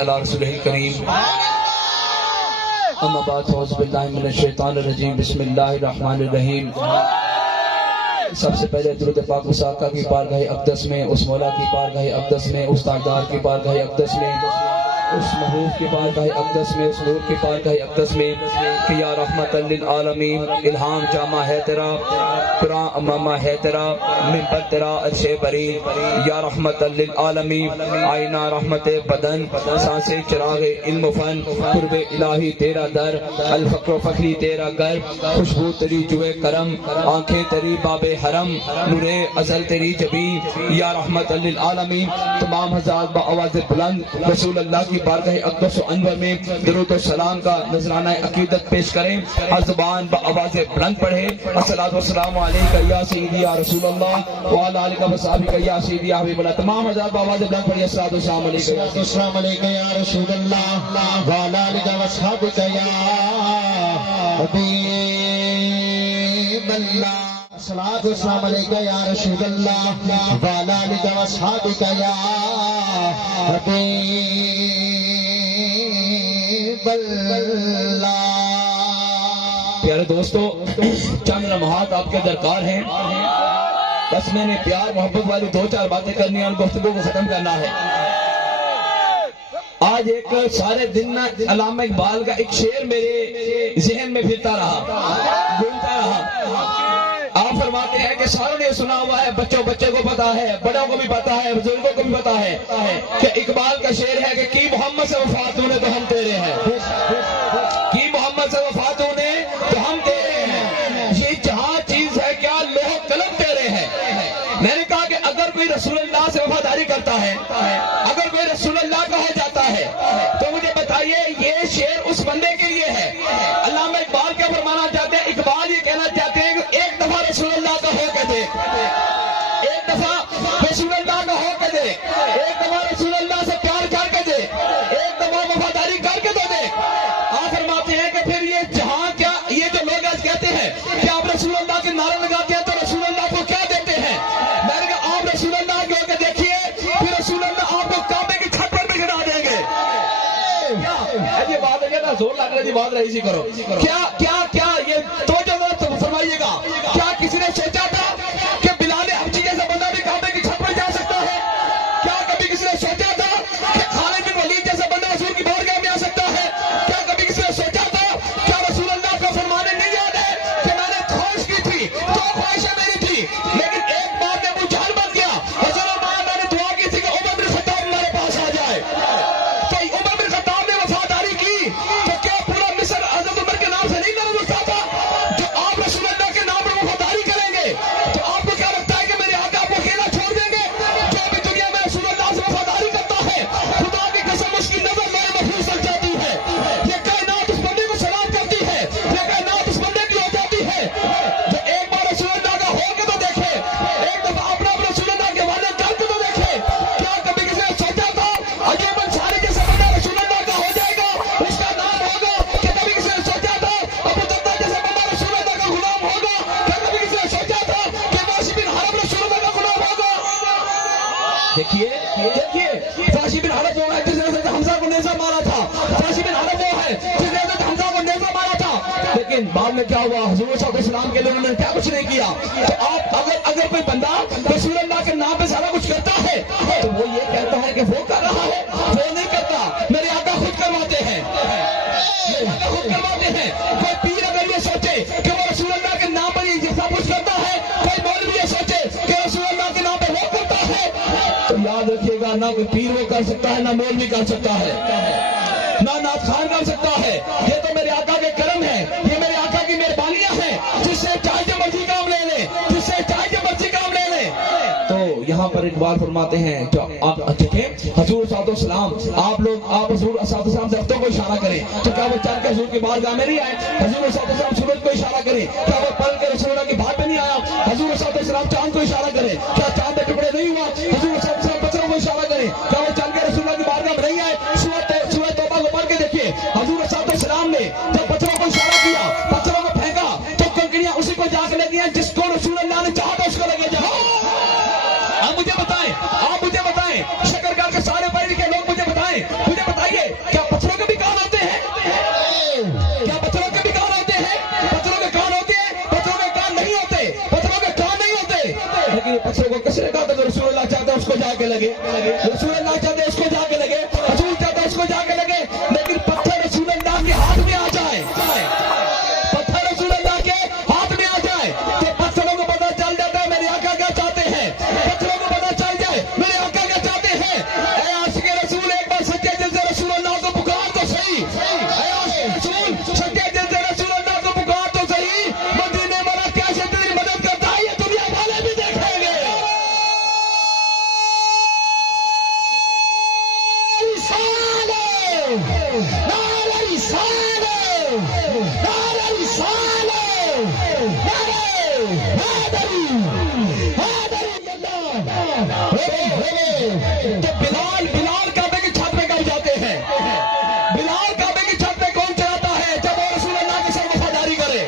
علی رسول الکریم اما بعد اعوذ باللہ من الشیطان الرجیم بسم اللہ الرحمن الرحیم سب سے پہلے درود پاک اس آقا کی بارگاہ اقدس میں، اس مولا کی بارگاہ اقدس میں، اس تاجدار کی بارگاہ اقدس میں، اس محبوب کی بارگاہ اقدس میں، اس نور کی بارگاہ اقدس میں کہ یا رحمت للعالمین، الہام جامع ہے تیرا، قرآن امامہ ہے تیرا، منبر تیرا عرش بری، یا رحمت للعالمین، آئینہ رحمت بدن، سانس چراغ علم و فن، قرب الہی تیرا در، الفقر و فخری تیرا گر، خوشبو تیری جوئے کرم، آنکھیں تیری باب حرم، نور ازل تیری جبی، یا رحمت للعالمین۔ تمام حضرات با آواز بلند رسول اللہ کی بارگاہ اقدس و انور میں درود و سلام کا نذرانہ عقیدت پیش کریں، ہر زبان با آواز بلند پڑھے، الصلاۃ والسلام علیکہ یا سیدی یا رسول اللہ وعلی آلہ و صحبہ یا سیدی یا حبیب اللہ۔ تمام حضرات با آواز بلند پڑھیے الصلاۃ والسلام علیکہ یا رسول اللہ وعلی آلہ و صحبہ یا حبیب اللہ۔ الصلاۃ والسلام علیکہ یا رسول اللہ وعلی آلہ و صحبہ یا حبیب اللہ۔ پیارے دوستو، چند لمحات آپ کے درکار ہیں، بس میں نے پیار محبت والی دو چار باتیں کرنی ہیں اور گفتگو کو ختم کرنا ہے۔ آج ایک سارے دن علامہ اقبال کا ایک شعر میرے ذہن میں پھرتا رہا، گھومتا رہا۔ آپ فرماتے ہیں کہ ساروں نے سنا ہوا ہے، بچے کو پتا ہے، بڑوں کو بھی پتا ہے، بزرگوں کو بھی پتا ہے کہ اقبال کا شعر ہے کہ کی محمد سے وفات ہونے تو ہم تیرے ہیں، کی محمد سے وفات ہونے تو ہم تیرے ہیں، یہ جہاں چیز ہے کیا لوح قلم تیرے ہیں۔ میں نے کہا کہ اگر کوئی رسول اللہ سے وفاداری کرتا ہے، اگر کوئی رسول اللہ کا ہو جاتا ہے تو مجھے بتائیے یہ شعر اس بندے کے لیے ہے۔ علامہ اقبال کیا فرمانا چاہتے ہیں؟ اقبال یہ کہنا چاہتے ہیں کہ ایک دفعہ رسول اللہ کا ہو کے دیکھ، ایک دفعہ رسول اللہ کا ہو کے دیکھ، ایک دفعہ رسول اللہ سے پیار کر کے دیکھ، ایک دفعہ وفاداری کر کے تو دیکھ۔ آپ فرماتے ہیں کہ پھر یہ جہاں کیا، یہ جو لوگ آج کہتے ہیں کہ آپ رسول اللہ کے نعرے لگاتے ہیں تو رسول اللہ کو کیا دیتے ہیں؟ میں نے کہا آپ رسول اللہ کے ہو کے دیکھیے، پھر رسول اللہ آپ کو کعبے کی چھت پر بھی گرا دیں گے۔ یہ بات ہے نا، زور لگ رہا ہے، بات رہی سی کرو۔ کیا یہ توجہ فرمائیے گا، کیا کسی نے سوچا تھا کہ بلال حبشی جیسا بندہ بھی کعبے کی چھت پر جا سکتا ہے؟ کیا کبھی کسی نے سوچا تھا کہ خالد بن ولید جیسا بندہ رسول کی بارگاہ میں آ سکتا ہے؟ کیا کبھی کسی نے سوچا تھا؟ کیا رسول اللہ کا فرمانے نہیں یاد ہے کہ میں نے خواہش کی تھی، دو خواہشیں میری تھی، لیکن ایک بار میں ابو جہل بن گیا، حضرت میں نے دعا کی تھی کہ عمر بن خطاب ہمارے پاس آ جائے، تو عمر بن خطاب نے وفاداری کی تو کیا پورا مصر حضرت عمر کے نام سے نہیں نام اٹھتا تھا؟ جو آپ رسول اللہ کے نام پر وفاداری کریں گے تو آپ کو کیا لگتا ہے کہ میرے آقا آپ کو اکیلا چھوڑ دیں گے؟ جو بھی دنیا میں رسول اللہ سے وفاداری کرتا ہے، خدا کی قسم اس کی نظر میرے محفوظ لگ جاتی ہے، یہ کائنات اس بندے کو سلام کرتی ہے، یہ کائنات اس بندے کی ہو جاتی ہے جو ایک بار رسول اللہ کا ہو کے تو دیکھے، ایک دفعہ اپنا رسول اللہ کے حوالے کر کے تو دیکھے۔ کیا کبھی کسی نے سوچا تھا عجیب انصاری جیسا بندہ رسول اللہ کا ہو جائے گا، اس کا نام ہوگا؟ کہ کبھی کسی نے سوچا تھا ابو دردہ جیسا بندہ رسول اللہ کا غلام ہوگا؟ کیا کبھی کسی نے سوچا تھا کہ واشی بن حرب رسول اللہ کا غلام ہوگا؟ دیکھیے واشی بن حرب وہ ہے جس نے حضرت حمزہ کو نیزہ مارا تھا، واشی بن حرب وہ ہے جس نے حضرت حمزہ کو نیزہ مارا تھا، لیکن بعد میں کیا ہوا؟ حضور صلی اللہ علیہ وسلم کے لیے انہوں نے کیا کچھ نہیں کیا۔ تو آپ اگر کوئی بندہ رسول اللہ کے نام پہ سارا کچھ کرتا ہے تو وہ یہ کہتا ہے کہ وہ کر رہا ہے، وہ نہیں کرتا، میرے آقا خود کرواتے ہیں، میرے آقا خود کرواتے ہیں۔ کوئی پیر اگر یہ سوچے کہ وہ رسول اللہ کے نام پر یہ سب کچھ کرتا ہے، کوئی مولوی یہ سوچے کہ رسول اللہ کے نام پہ وہ کرتا ہے، تو یاد رکھیے گا نہ کوئی پیر وہ کر سکتا ہے، نہ مولوی کر سکتا ہے، نہ نعت خان کر سکتا ہے۔ یہ تو میرے آقا کے کرم ہے، یہ میرے آقا کی مہربانیاں ہیں، جس سے چاہے جو مرضی کام لے لے، جس سے چاہے جو مرضی کام لے لے۔ تو یہاں پر اقبال فرماتے ہیں جو آپ دیکھیں حضور صلی اللہ علیہ وسلم آپ حضور صلی اللہ علیہ وسلم درختوں کو اشارہ کریں تو کیا وہ چل کے حضور کی بارگاہ میں نہیں آئے؟ حضور صلی اللہ علیہ وسلم سورج کو اشارہ کریں کیا وہ پل کے رسول اللہ کی بات میں نہیں آیا؟ حضور صلی اللہ علیہ وسلم چاند کو اشارہ کریں کیا چاند کے ٹکڑے نہیں ہوا؟ حضور صلی اللہ علیہ وسلم بچوں کو اشارہ کریں کیا وہ چل کے رسول اللہ کی بارگاہ میں نہیں آئے؟ سورۃ توبہ کو پڑھ کے دیکھیے حضور صلی اللہ علیہ وسلم نے جب بچوں کو اشارہ کیا بچوں کو پھینکا تو کنکریاں اسی کو جا کے لگی ہیں جس کو رسول اللہ نے چاہا تھا اس کو لگے جاؤ۔ آپ مجھے بتائیں شکر گھر کے سارے بھائی کے لوگ مجھے بتائیے کیا پتھروں کے بھی کان ہوتے ہیں؟ کیا پتھروں کے بھی کان ہوتے ہیں؟ پتھروں کے کان ہوتے ہیں؟ پتھروں کے کان نہیں ہوتے، پتھروں کے کان نہیں ہوتے، لیکن پتھروں کو کس نے کہا تھا کہ رسول اللہ چاہتے اس کو جا کے لگے، رسول اللہ چاہتے اس کو جا کے لگے، حضور چاہتے اس کو جا کے لگے، لیکن پتھر رسول اللہ کے ہاتھ میں آ جائے، پتھر رسول اللہ کے ہاتھ میں آ جائے تو پتھروں کو پتہ چل جاتا ہے میرے آقا کیا چاہتے ہیں، پتھروں کو پتہ چل جائے میرے آقا کیا چاہتے ہیں۔ اے عاشق رسول ایک بار سچے دل سے رسول اللہ کو پکار تو صحیح، اے عاشق رسول سچے دل سے رسول اللہ کو پکار تو صحیح، مدینے والا کیسے تیری مدد کرتا ہے یہ دنیا والے بھی دیکھیں گے۔ تو بلال کعبے کی چھت پہ کب جاتے ہیں؟ بلال کعبے کی چھت پہ کون چلاتا ہے؟ جب وہ رسول اللہ کے ساتھ وفاداری کرے،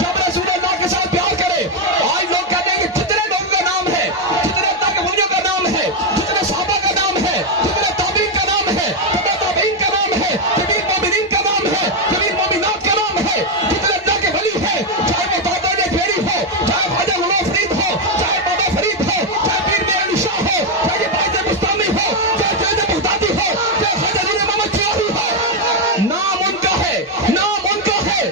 جب رسول اللہ کے ساتھ پیار کرے۔ آج لوگ کہتے ہیں کہ جتنے لوگوں کا نام ہے، جتنے تابعین کا نام ہے، جتنے صحابہ کا نام ہے، جتنے تابعین کا نام ہے، جتنے تابعین کا نام ہے، کبیر مومنین کا نام ہے، کبیر مومنات کا نام ہے، جتنے اللہ کے ولی ہیں، چاہے وہ دادا نے پھیری ہو، چاہے خواجہ غلام فرید ہو، چاہے بابا فرید ہو، چاہے پیر میرا نشاہ ہو، چاہے باعث مستانی ہو، چاہے زید بغدادی ہو، چاہے خواجہ نور محمد چیاری ہو، نام ان کا ہے، نام ان کا ہے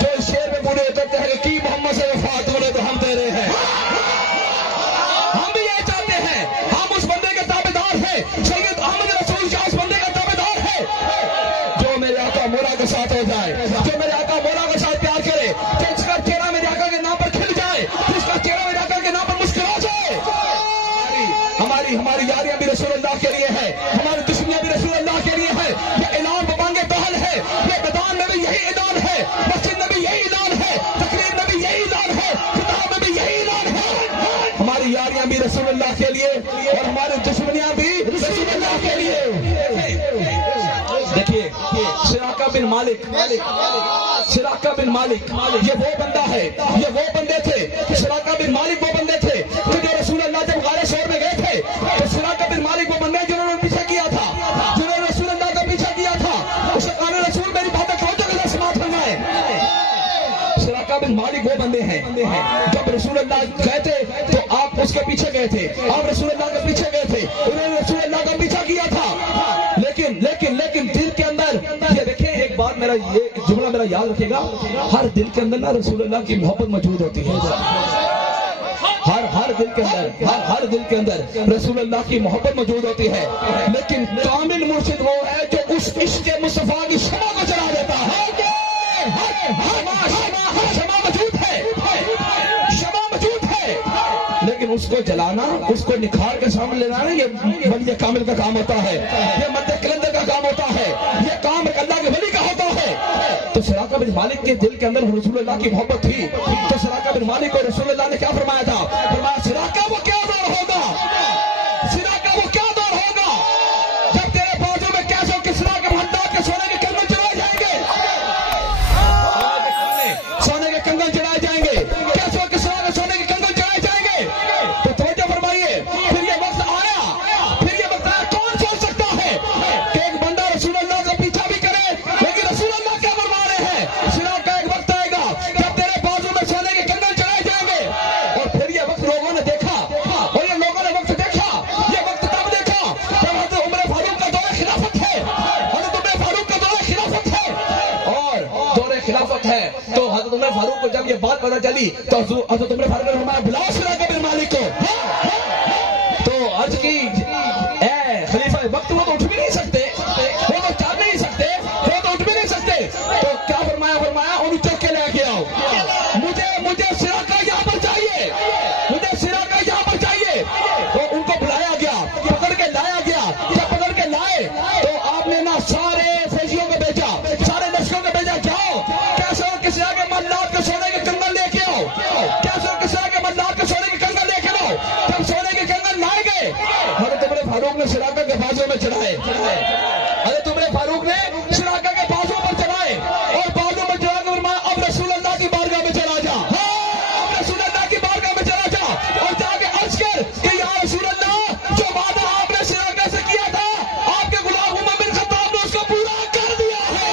جو اس شعر میں پورے اترتے ہیں کہ کی محمد سے وفات بولے تو ہم تیرے ہیں۔ ہم بھی یہ چاہتے ہیں، ہم اس بندے کے تابعدار ہیں، سید احمد رسول شاہ اس بندے کا تابعدار ہے جو میرے آقا مولا کے ساتھ ہو جائے، جو میرے آقا مولا کے ساتھ پیار کرے، جس کا چہرہ میرے آقا کے نام پر کھل جائے، جس کا چہرہ میرے آقا کے نام پر مسکرا جائے۔ ہماری یاریاں بھی رسول اللہ کے لیے ہے، ہماری دشمنیاں بھی رسول اللہ کے لیے ہے۔ یہ اعلان ببانگ بہل ہے، یہ میدان میں بھی یہی اعلان ہے، مسجد میں بھی یہی اعلان ہے، تقریر میں بھی یہی اعلان ہے، کتاب میں بھی یہی اعلان ہے۔ ہماری یاریاں بھی رسول اللہ کے لیے اور ہماری دشمنیاں بھی رسول اللہ کے لیے۔ دیکھیے سراقہ بن مالک یہ وہ بندہ ہے، یہ وہ بندے تھے، سراقہ بن مالک وہ بندے تھے کہ جو رسول اللہ جب غار ثور میں گئے تھے تو سراقہ بن مالک وہ بندے جنہوں نے پیچھے کیا تھا، جنہوں نے رسول اللہ کا پیچھا کیا تھا۔ اسے کہا رسول میری باتیں توجہ کے ساتھ سماعت فرمائے۔ سراقہ بن مالک وہ بندے ہیں جب رسول اللہ گئے تھے تو آپ اس کے پیچھے گئے تھے، آپ رسول اللہ کے پیچھے گئے تھے، انہوں نے رسول اللہ کا پیچھا کیا تھا، لیکن دل کے اندر یہ دیکھیں ایک بات میرا یہ جملہ میرا یاد رکھے گا، ہر دل کے اندر نا رسول اللہ کی محبت موجود ہوتی ہے، ہر دل کے اندر رسول اللہ کی محبت موجود ہوتی ہے، لیکن کامل مرشد وہ ہے جو اس عشق مصطفیٰ کی شمع کو جلا دیتا ہے۔ شمع موجود ہے لیکن اس کو جلانا، اس کو نکھار کے سامنے لے لانا یہ ولی کامل کا کام ہوتا ہے، یہ مرد کلندر کا کام ہوتا ہے، یہ کام اللہ کے ولی کا ہوتا ہے۔ تو سراقہ بن مالک کے دل کے اندر رسول اللہ کی محبت تھی، تو سراقہ بن مالک کو رسول اللہ نے کیا فرمایا تھا؟ فرمایا سراقہ وہ کیا دور ہوگا، سراقہ وہ کیا دور ہوگا جب تیرے بازو میں کیسوں کسرا کے بھنڈار کے سونے کے کنگن چڑھائے جائیں گے، سونے کے کنگن چڑھائے جائیں گے، کیسوں کسرا کے سونے کے کنگن چڑھائے جائیں گے۔ تو توجہ فرمائیے، پھر یہ وقت آیا، کون سوچ سکتا ہے کہ ایک بندہ رسول اللہ کا پیچھا بھی کرے، لیکن رسول اللہ کیا فرما رہے ہیں؟ سراق کا ایک وقت آئے گا جب تیرے بازو میں سونے کے کنگن چڑھائے جائیں گے، اور پھر یہ وقت لوگوں نے دیکھا، اور یہ لوگوں نے وقت دیکھا، یہ وقت تب دیکھا جب حضرت عمر فاروق کا دور خلافت ہے، حضرت عمر فاروق کا دور خلافت ہے، اور دور خلافت ہے تو حضرت عمر فاروق کو جب یہ بات پتہ چلی تو حضرت عمر فاروق نے فرمایا بلاؤ سراقہ بن مالک کو، تو عرض کی اے خلیفہ وقت وہ تو اٹھ بھی نہیں سکتے، وہ تو چل نہیں سکتے، وہ تو اٹھ بھی نہیں سکتے، تو کیا فرمایا انہیں چک کے لے کے آؤ، مجھے سراقہ یہاں پر چاہیے، مجھے سراقہ یہاں پر چاہیے۔ حضرت عمر فاروق نے سراقہ کے بازوں میں چڑھائے. حضرت عمر فاروق نے سراقہ کے بازوں پر چڑھائے اور بازوں میں چڑھا کے فرمایا اب رسول اللہ کی بارگاہ میں چلا جا. اب رسول اللہ کی بارگاہ میں چلا جا اور جا کے عرض کر کہ یا رسول اللہ جو وعدہ آپ نے سراقہ سے کیا تھا آپ کے غلام عمر بن خطاب نے اس کو پورا کر دیا ہے.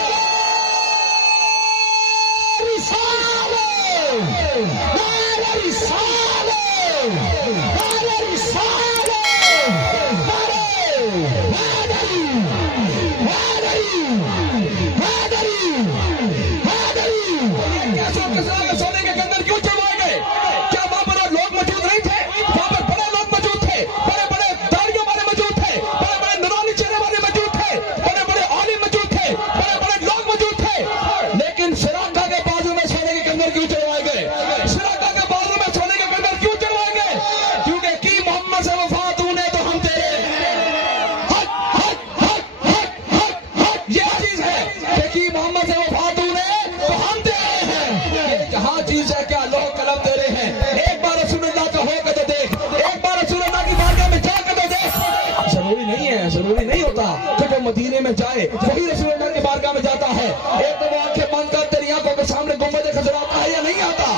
سونے کے کندر کیوں چڑھوائے گئے؟ کیا وہاں پر لوگ موجود نہیں تھے؟ وہاں پر بڑے لوگ موجود تھے، بڑے بڑے داڑیوں والے موجود تھے، بڑے بڑے نورانی چہرے والے موجود تھے، بڑے بڑے عالم موجود تھے، بڑے بڑے لوگ موجود تھے، لیکن سراقہ کے بازو میں سونے کے کندر کیوں چڑھوائے گئے؟ سراقہ کے بازو میں سونے کے کندر کیوں چڑھوائے گئے؟ کیونکہ کی محمد سے وفا تو نے تو ہم تیرے یہ چیز ہے کہ کی محمد سے وفا تو نے تو ہم تیرے ہیں. یہ کہاں چیز ہے؟ کیا لوہ قلم تیرے ہیں؟ ایک بار رسول اللہ کا ہو کے تو دیکھ، ایک بار رسول اللہ کی بارگاہ میں جا کے تو دیکھ. ضروری نہیں ہے، ضروری نہیں ہوتا کہ جو مدینے میں جائے وہی رسول اللہ کی بارگاہ میں جاتا ہے. ایک تو وہ آنکھیں بند کر تیری آنکھوں کے سامنے گنبد خضر آتا ہے یا نہیں آتا؟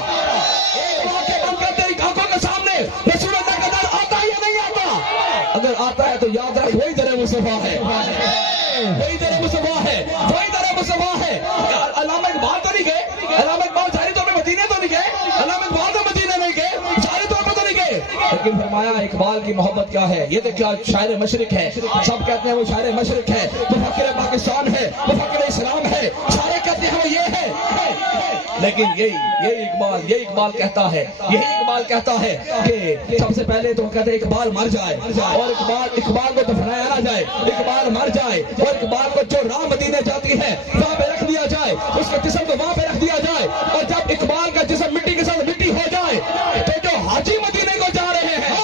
ایک وہ آنکھیں بند کر تیری آنکھوں کے سامنے رسول اللہ کا در آتا ہے یا نہیں آتا؟ اگر آتا ہے تو یاد رکھ وہی در مصطفیٰ ہے، وہی در مصطفیٰ ہے، وہی در مصطفیٰ ہے. علامہ اقبال تو نہیں گئے، علامہ اقبال ظاہری طور پہ مدینے تو نہیں گئے، علامہ اقبال تو مدینے نہیں گئے، ظاہری طور پہ تو نہیں گئے، لیکن فرمایا اقبال کی محبت کیا ہے. یہ دیکھ کیا شاعر مشرق ہے، سب کہتے ہیں وہ شاعر مشرق ہے، وہ فخر پاکستان ہے، وہ فخر اسلام ہے، سارے کہتے ہیں وہ یہ ہے. لیکن یہی اقبال کہتا ہے، یہی اقبال کہتا ہے کہ سب سے پہلے تو کہتے ہیں اقبال مر جائے اور اقبال کو دفنایا نہ جائے، اقبال مر جائے اور اقبال کو جو راہ مدینے جاتی ہے وہاں پہ رکھ دیا جائے، اس کے جسم کو وہاں پہ رکھ دیا جائے. اور جب اقبال کا جسم مٹی کے ساتھ مٹی ہو جائے تو جو حاجی مدینے کو جا رہے ہیں،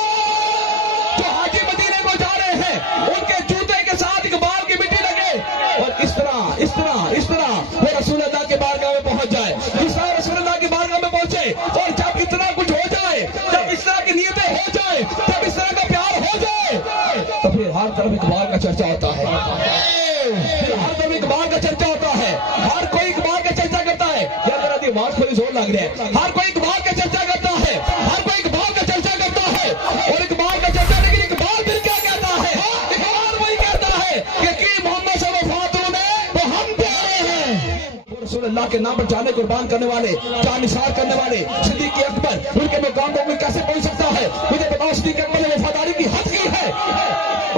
جو حاجی مدینے کو جا رہے ہیں ان کے جوتے کے ساتھ اقبال کی مٹی لگے اور اس طرح وہ رسول اللہ کے بارگاہ میں پہنچ جائے، اس طرح رسول اللہ کی بارگاہ میں پہنچے. اور جب اتنا کچھ ہو جائے، جب اس طرح کی نیتیں ہو جائے، جب اس طرح کا پیار ہو جائے تو پھر ہر طرف اقبال کا چرچا ہوتا ہے، پھر ہر طرف اقبال کا چرچا ہوتا ہے، ہر کوئی اقبال کا چرچا کرتا ہے. یا میرا دماغ تھوڑی زور لگ رہا ہے، ہر کوئی اقبال کا چرچا کرتا ہے، ہر کوئی اقبال کا چرچا کرتا ہے اور اقبال کا چرچا. لیکن اقبال پھر کیا کہتا ہے؟ اقبال وہی کہتا ہے کہ کی محمد سے وفا تو نے تو ہم تیرے ہیں. رسول اللہ کے نام پر جانے قربان کرنے والے، جان نثار کرنے والے صدیق اکبر، ان کے مقام پر کوئی کیسے پہنچ سکتا ہے؟ مجھے بتاؤ صدیق اکبر نے وفاداری کی حد کی ہے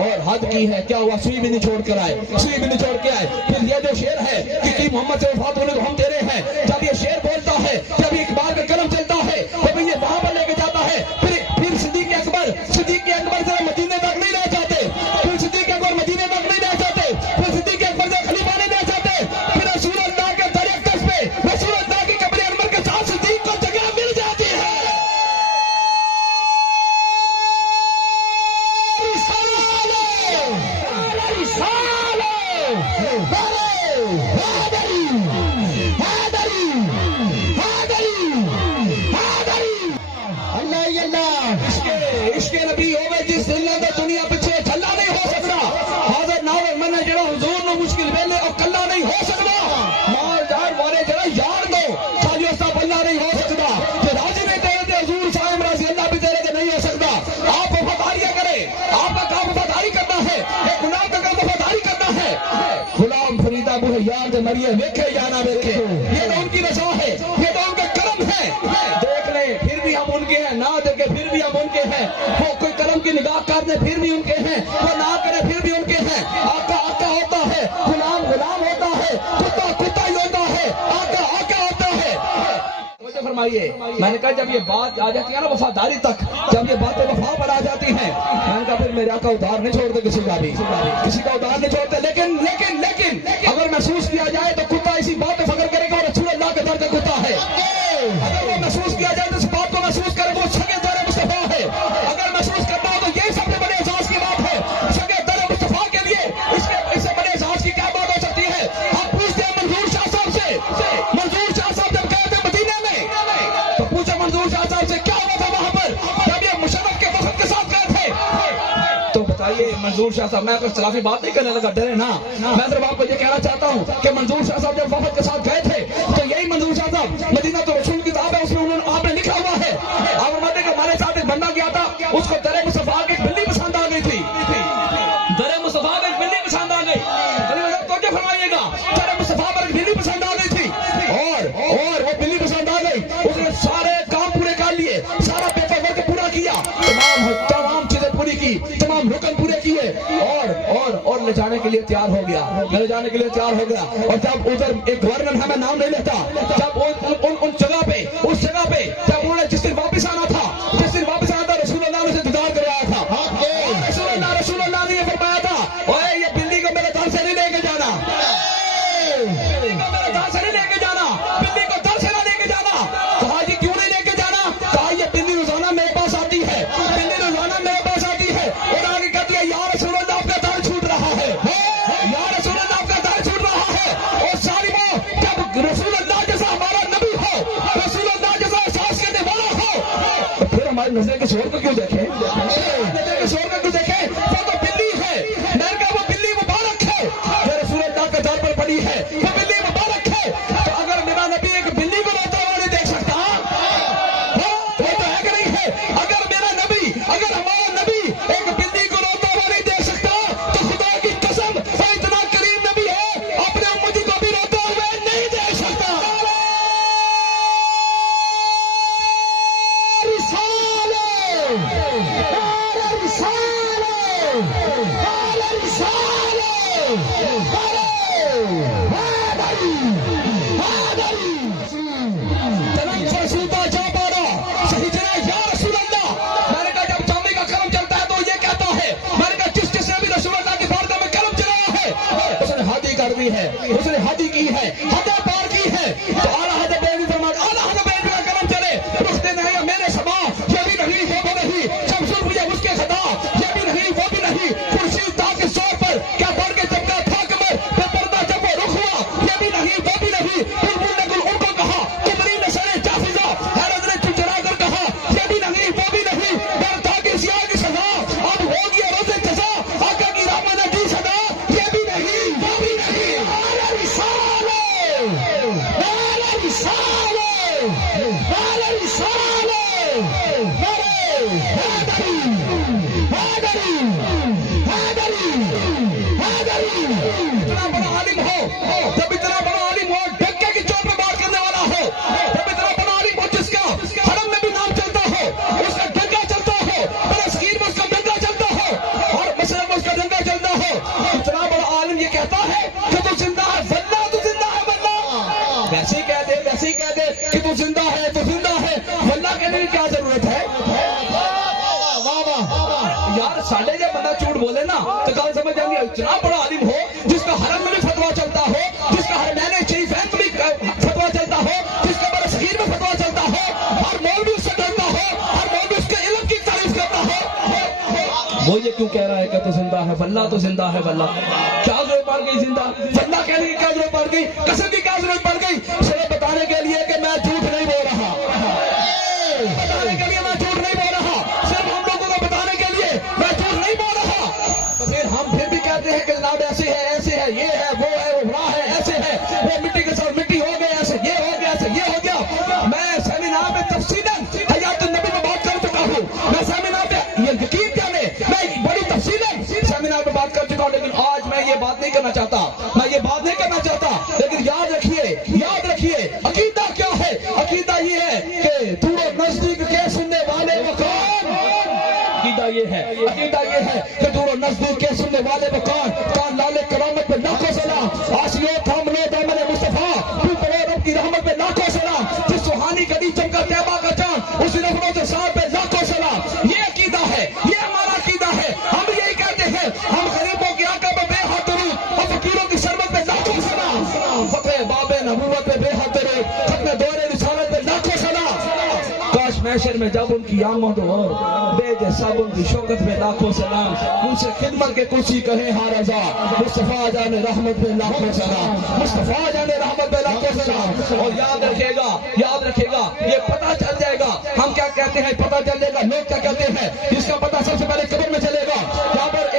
اور حد کی ہے. کیا ہوا؟ سوئی بھی نہیں چھوڑ کر آئے، سوئی بھی نہیں چھوڑ کے آئے. پھر یہ جو شعر ہے کہ محمد سے وفات ہونے تو ہم تیرے ہیں، جب یہ شعر بولتا ہے، جب یہ اقبال کا قلم چلتا ہے تو یہ وہاں پر لے کے جاتا ہے. پھر صدیق اکبر ذرا مدینے تک نہیں رہ جاتے، پھر صدیق اکبر مدینے تک نہیں رہ جاتے، پھر صدیق اکبر سے خلیفہ نہیں رہ جاتے. پھر رسول اللہ کے در اقدس پہ رسول اللہ کی قبر انور کے ساتھ صدیق کو جگہ مل جاتی ہے. عشق نبی ہوئے جس دل نے تو دنیا پیچھے چلا نہیں ہو سکتا. حاضر ناول من جڑا حضور نو مشکل ویلے اور کلا نہیں ہو سکتا. مال دار والے جڑا یار دو ساجو اس کا بلہ نہیں ہو سکتا. کہ راضی نہیں تیرے تے حضور صاحب راضی اللہ بھی تیرے تے نہیں ہو سکتا. آپ وفاداریاں کریں، آپ کا کام وفاداری کرنا ہے، ایک غلام کا کام وفاداری کرنا ہے. غلام فریدہ ابو یار دے مریے ویکھے یا نہ ویکھے، یہ تو ان کی رضا ہے، یہ تو ان کا کرم ہے. دیکھ لیں پھر بھی ہم ان کے ہیں، نہ دیکھے پھر بھی ہم ان کے ہیں. وہ کوئی کرم کی نگاہ کر دے پھر بھی ان کے ہیں، وہ نہ کرے پھر بھی ان کے ہیں. آقا آقا ہوتا ہے، غلام غلام ہوتا ہے، کتا کتا ہی ہوتا ہے، آقا آقا ہوتا ہے. مجھے فرمائیے، میں نے کہا جب یہ بات آ جاتی ہے نا وفاداری تک، جب یہ باتیں وفا پر آ جاتی ہیں، میں نے کہا پھر میرے آقا ادھار نہیں چھوڑتے کسی کا بھی، کسی کا ادھار نہیں چھوڑتے. لیکن اگر محسوس کیا جائے تو کتا اسی بات پہ فخر کرے گا اور رسول اللہ کے در کا کتا ہے. اگر وہ محسوس کیا جائے تو اس بات کو محسوس کرے وہ سگے در مصطفیٰ ہے. اگر محسوس کرنا ہو تو یہی سب سے بڑے احساس کی بات ہے. سگے در مصطفیٰ کے لیے اس سے بڑے احساس کی کیا بات ہو سکتی ہے؟ آپ پوچھتے ہیں منظور شاہ صاحب سے، منظور شاہ صاحب جب گئے تھے مدینے میں تو پوچھا منظور شاہ صاحب سے کیا ہوا تھا وہاں پر جب یہ مشرف کے وفد کے ساتھ گئے تھے؟ تو بتائیے منظور شاہ صاحب، میں کوئی اختلافی بات نہیں کرنے لگا، ڈرے نا، میں صرف آپ کو یہ کہنا چاہتا ہوں کہ منظور شاہ صاحب جب وفد کے ساتھ گئے تھے تو یہی منظور شاہ صاحب مدینہ تو رسول کتاب ہے، اس میں آپ نے لکھا ہوا ہے، آپ فرماتے کہ ہمارے ساتھ ایک بندہ گیا تھا، اس کو در مصطفیٰ کی بلی پسند آ گئی تھی، در مصطفیٰ کی بلی پسند آ گئی، تو کیا فرمائیے گا، در مصطفیٰ پر بلی پسند آ گئی تھی، اور وہ بلی پسند آ گئی، اس نے سارے کام پورے کر لیے، سارا پیپر ورک پورا کیا، تمام چیزیں پوری کی، تمام رکن پورے کیے، اور لے جانے کے لیے تیار ہو گیا، لے جانے کے لیے تیار ہو گیا، اور جب ادھر ایک گورنر ہے، میں نام نہیں لیتا، جب ان جگہ پہ، اس جگہ پہ جب انہوں نے جس دن واپس آنا تھا، رسول اللہ نے اسے دیدار کروایا تھا، رسول اللہ نے یہ فرمایا تھا، اوے یہ بلی کو میرے در سے نہیں لے کے جانا، بلی کو میرے در سے نہیں لے کے جانا، بلی کو در سے نہ لے کے جانا، کہا جی کیوں نہیں لے کے جانا، کہا یہ بلی روزانہ میرے پاس آتی ہے، بلی روزانہ میرے پاس آتی ہے، اور آگے کہتی ہے یا رسول اللہ آپ کا در چھوٹ رہا ہے، یا رسول اللہ آپ کا در چھوٹ رہا ہے، اور ظالموں جب رسول اللہ جیسا ہمارا نبی ہو، رسول اللہ جیسا احساس کرنے والا ہو، تو پھر ہماری نظر کے شور کو کیوں دیکھیں، نظر کے شور کو کیوں دیکھیں، وہ تو بلی ہے، میں نے کہا وہ بلی مبارک ہے جو رسول اللہ کے در پر پڑی ہے، وہ بلی مبارک ہے، تو اگر میرا نبی ایک بلی کو روتا ہوا نہیں دیکھ سکتا، وہ تو ہے کہ نہیں ہے، اگر میرا نبی، اگر ہمارا نبی ایک بلی کو روتا ہوا نہیں دیکھ سکتا، تو خدا کی قسم وہ اتنا کریم نبی ہے اپنے امتی کو بھی روتا ہوا نہیں دیکھ سکتا۔ ہے اس نے حد کی ہے، حدیں پار کی ہے، تو اعلیٰ حضرت بیگم فرماتے اعلیٰ حضرت بیگم کا کرم چلے، رختے نہیں میرے سما، یہ بھی نہیں وہ بھی نہیں، شمس مجھے اس کے خدا، یہ بھی نہیں وہ بھی نہیں، کرسی تاکہ زور پر کیا بڑھ کے جب کا تھا کمر بے پردہ جب وہ رخ ہوا، یہ بھی نہیں وہ بھی نہیں، بلبل نے گل ان کو کہا تمری نے سرے جافزہ، حیرت نے چچرا کر کہا یہ بھی نہیں وہ بھی نہیں، ڈرتا کہ سیاہ کی سزا اب ہوگی روز جزا، آقا کی رحمت نے دی صدا، یہ بھی نہیں وہ بھی نہیں۔ اتنا بڑا عالم ہو، جب اتنا بڑا عالم ہو ڈکے کی چوٹ پہ بات کرنے والا ہو، جب اتنا بڑا عالم ہو جس کا حرم میں بھی نام چلتا ہو، اس کا ڈنگا چلتا ہو، فلسطین میں اس کا ڈنگا چلتا ہو، اور مصر میں اس کا ڈنگا چلتا ہو، اتنا بڑا عالم یہ کہتا ہے کہ تو زندہ ہے واللہ، تو زندہ ہے واللہ، ویسے ہی کہہ دے کہ تو زندہ ہے، تو زندہ ہے، واللہ کہنے کی کیا ضرورت ہے؟ یار ساڑھے جب بندہ جھوٹ بولے نا تو کل سمجھ جائیں گے اتنا بڑا عالم ہو جس کا حرم میں بھی فتوا چلتا ہو، جس کا حرمین شریفین میں بھی فتوا چلتا ہو، جس کا بر صغیر میں فتوا چلتا ہو، ہر مولوی اس سے ڈرتا ہو، ہر مولوی اس کے علم کی تعریف کرتا ہو، وہ یہ کیوں کہہ رہا ہے کہ تو زندہ ہے واللہ، تو زندہ ہے واللہ، کیا ضرورت پڑ گئی زندہ واللہ کہنے کی، کیا ضرورت پڑ گئی قسم کی، کیا ضرورت پڑ گئی صرف بتانے کے لیے کہ میں جھوٹ نہیں بول رہا، بتانے کے لیے میں جھوٹ نہیں بول رہا، صرف ہم لوگوں کو بتانے کے لیے میں جھوٹ نہیں بول رہا، تو پھر ہم پھر بھی کہتے ہیں کہ جناب ایسے ہے یہ ہے وہ ہے وہ راہ ہے ایسے ہے، وہ مٹی کے ساتھ مٹی ہو گیا، ایسے یہ ہو گیا، ایسے یہ ہو گیا۔ میں سیمینار میں تفصیلاً حیات النبی میں بات کر چکا ہوں، میں سیمینار پہ یہ یقین کیا میں بڑی تفصیلاً سیمینار میں بات کر چکا ہوں، لیکن آج میں یہ بات نہیں کرنا چاہتا، میں یہ بات نہیں کرنا چاہتا، لیکن یاد رکھیے عقیدہ کیا ہے، عقیدہ یہ ہے کہ دور و نزدیک کے سننے والے مقام، عقیدہ یہ ہے کہ دور و نزدیک کے سننے والے مقام، کان لالے کرامت پہ لاکھوں سلام، آسیو تھام لو دامن مصطفیٰ، تو پڑے رب کی رحمت پہ لاکھوں سلام، جس سہانی کدی چمکا طیبہ کا چاند، اسی نفروں سے ساتھ پہ لاکھوں سلام، یہ عقیدہ ہے، یہ ہمارا عقیدہ ہے، ہم یہی کہتے ہیں، ہم غریبوں کی آقا پہ بے حد درود اور فقیروں کی شربت پہ لاکھوں سلام، فتح باب نبوت پہ بے حد درود، ختم دور رسالت پہ لاکھوں سلام، کاش محشر میں جب ان کی آمد اور بے جیسا ان کی شوکت پہ لاکھوں سلام، ان سے خدمت کے کچھ ہی کہیں ہاں رضا، مصطفیٰ جان رحمت پہ لاکھوں سلام، مصطفیٰ جان رحمت پہ لاکھوں سلام، اور یاد رکھے گا یہ پتہ چل جائے گا، ہم کیا کہتے ہیں پتہ چل جائے گا، لوگ کیا کہتے ہیں، اس کا پتہ سب سے پہلے قبر میں چلے گا، یہاں پر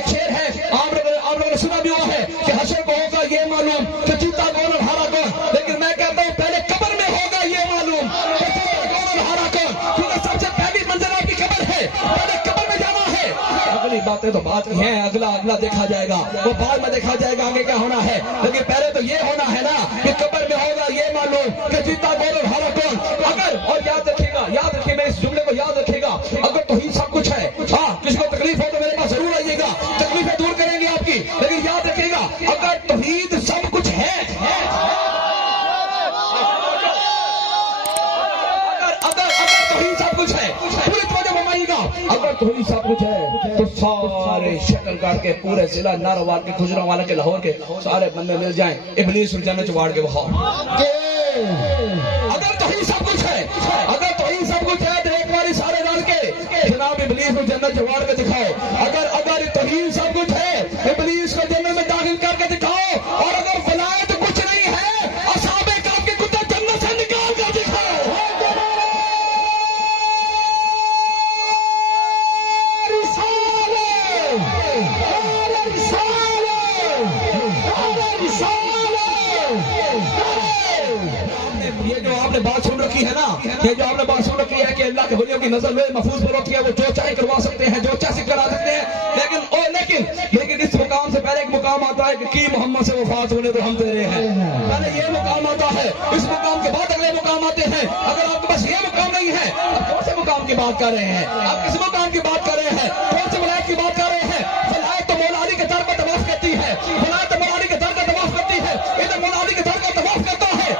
باتیں تو بات کی ہیں، اگلا دیکھا جائے گا، وہ بعد میں دیکھا جائے گا آگے کیا ہونا ہے، لیکن پہلے تو یہ ہونا ہے نا کہ قبر میں ہوگا یہ معلوم کہ جیتا کون اور ہارا کون۔ اگر، اور یاد رکھیے میں اس جملے کو یاد رکھے گا، اگر توحید سب کچھ ہے، ہاں کسی کو تکلیف ہو تو میرے پاس ضرور آئیے گا، تکلیفیں دور کریں گے آپ کی، لیکن یاد رکھیے گا اگر توحید سب کچھ ہے، اگر توحید سب کچھ ہے تو سارے شکل کاٹ کے پورے ضلع ناروال کے، گجروں والا کے، لاہور کے سارے بندے مل جائیں، ابلیس اور جنت چواڑ کے بہاؤ۔ اگر توحید سب کچھ ہے، تو ایک باری سارے ڈال کے جناب ابلیس اور جنت چواڑ کے دکھاؤ۔ اگر توحید سب کچھ ہے، ابلیس کو جنت میں داخل کر کے دکھاؤ، اور اگر ولایت کچھ نہیں ہے، اصحاب کہف کے کتے جنت سے نکال کر دکھاؤ۔ یہ جو آپ نے بات سن رکھی ہے نا، یہ جو آپ نے بات سن رکھی ہے کہ اللہ کے ولیوں کی نظر میں محفوظ پر ہوتی ہے، وہ جو چاہے کروا سکتے ہیں، جو چاہے کرا سکتے ہیں، لیکن اس مقام سے پہلے ایک مقام آتا ہے کہ کی محمد سے وفات ہونے تو ہم تیرے ہیں، پہلے یہ مقام آتا ہے، اس مقام کے بعد اگلے مقام آتے ہیں۔ اگر آپ کے پاس یہ مقام نہیں ہے، آپ کون سے مقام کی بات کر رہے ہیں؟ آپ کس مقام کی بات کر رہے ہیں؟ کون سے ولایت کی بات کر رہے ہیں؟ ولایت تو مولا علی کے در پر طواف کرتی ہے، ولایت تو مولا علی کے در کا طواف کرتی ہے، ادھر مولا علی کے در کا طواف کرتا ہے،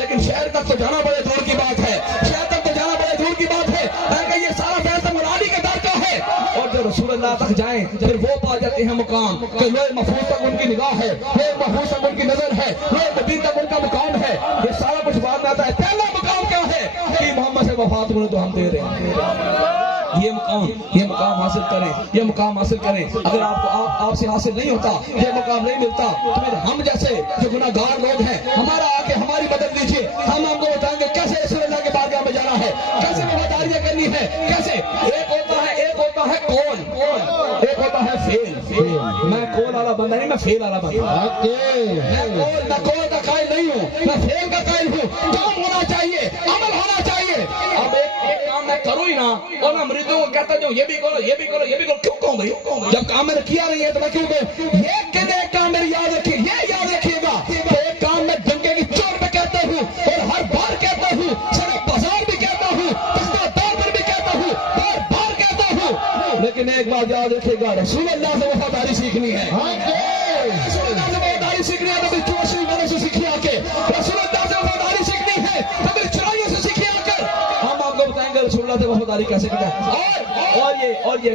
لیکن شہر تک تو جانا بڑے دور کی بات ہے، شہر تک تو جانا بڑے دور کی بات ہے، بلکہ یہ سارا فیصلہ مولا علی کے در کا ہے۔ اور جو رسول اللہ تک جائیں پھر وہ پا جاتے ہیں مقام کہ لوح محفوظ تک ان کی نگاہ ہے، لوح محفوظ تک ان کی نظر ہے، لوح نبی تک ان کا مقام ہے۔ یہ سارا کچھ بعد میں آتا ہے۔ پہلا مقام کیا ہے کہ محمد سے وفات ہونے تو ہم تیرے ہیں۔ یہ مقام حاصل کریں، یہ مقام حاصل کریں۔ اگر آپ سے حاصل نہیں ہوتا، یہ مقام نہیں ملتا، تو پھر ہم جیسے جو گناہ گار لوگ ہیں، ہمارا آ کے ہماری مدد لیجیے، ہم آپ کو بتائیں گے کیسے رسول اللہ کے بارگاہ میں جانا ہے، کیسے وفاداریاں کرنی ہے، کیسے۔ ایک ہوتا ہے قول، ایک ہوتا ہے فعل۔ میں قول والا بندہ نہیں، میں فعل والا بندہ۔ میں قول کا قائل نہیں ہوں، میں فعل کا قائل ہوں۔ کام ہونا چاہیے، عمل ہونا چاہیے۔ اب ایک کام میں کروں ہی نہ، اور میں مریضوں کو کہتا ہوں یہ بھی کرو، یہ بھی کرو، یہ بھی کرو، کیوں کہوں بھائی؟ جب کام میں نے کیا نہیں ہے تو میں کیوں کہوں؟ ایک کام میری یاد رکھیے، یہ یاد رکھیے گا کہ ایک کام میں ڈنکے کی چوٹ پہ کہتا ہوں، اور ہر بار کہتا ہوں، صرف بازار بھی کہتا ہوں، تختہ دار پر بھی کہتا ہوں، بار بار کہتا ہوں، لیکن ایک بات یاد رکھیے گا، رسول اللہ سے وفاداری سیکھنی ہے۔ رسول اللہ سے وفاداری سیکھنی ہے تو پھر چوشی میں سے سیکھی آ کے، رسول اللہ سے وفاداری سیکھنی ہے تو پھر چرائیوں سے سیکھی آ کر۔ ہم آپ کو بتائیں گے رسول اللہ سے وفاداری کیسے کرتے ہیں۔ اور یہ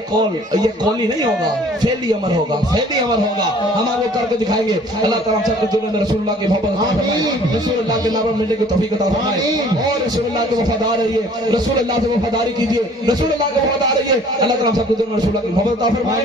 قولی نہیں ہوگا، فعلی عمل ہوگا، فعلی عمل ہوگا۔ ہم آپ کو کر کے دکھائیں گے۔ اللہ تعالیٰ ہم سب کو دنیا میں رسول اللہ کی محبت عطا فرمائے، رسول اللہ کے نام ملنے کی توفیق عطا فرمائے، اور رسول اللہ کے وفادار رہیے، رسول اللہ سے وفاداری کیجیے، رسول اللہ کے وفادار رہیے۔ اللہ تعالیٰ ہم سب کو دنیا میں رسول اللہ کی محبت عطا فرمائے۔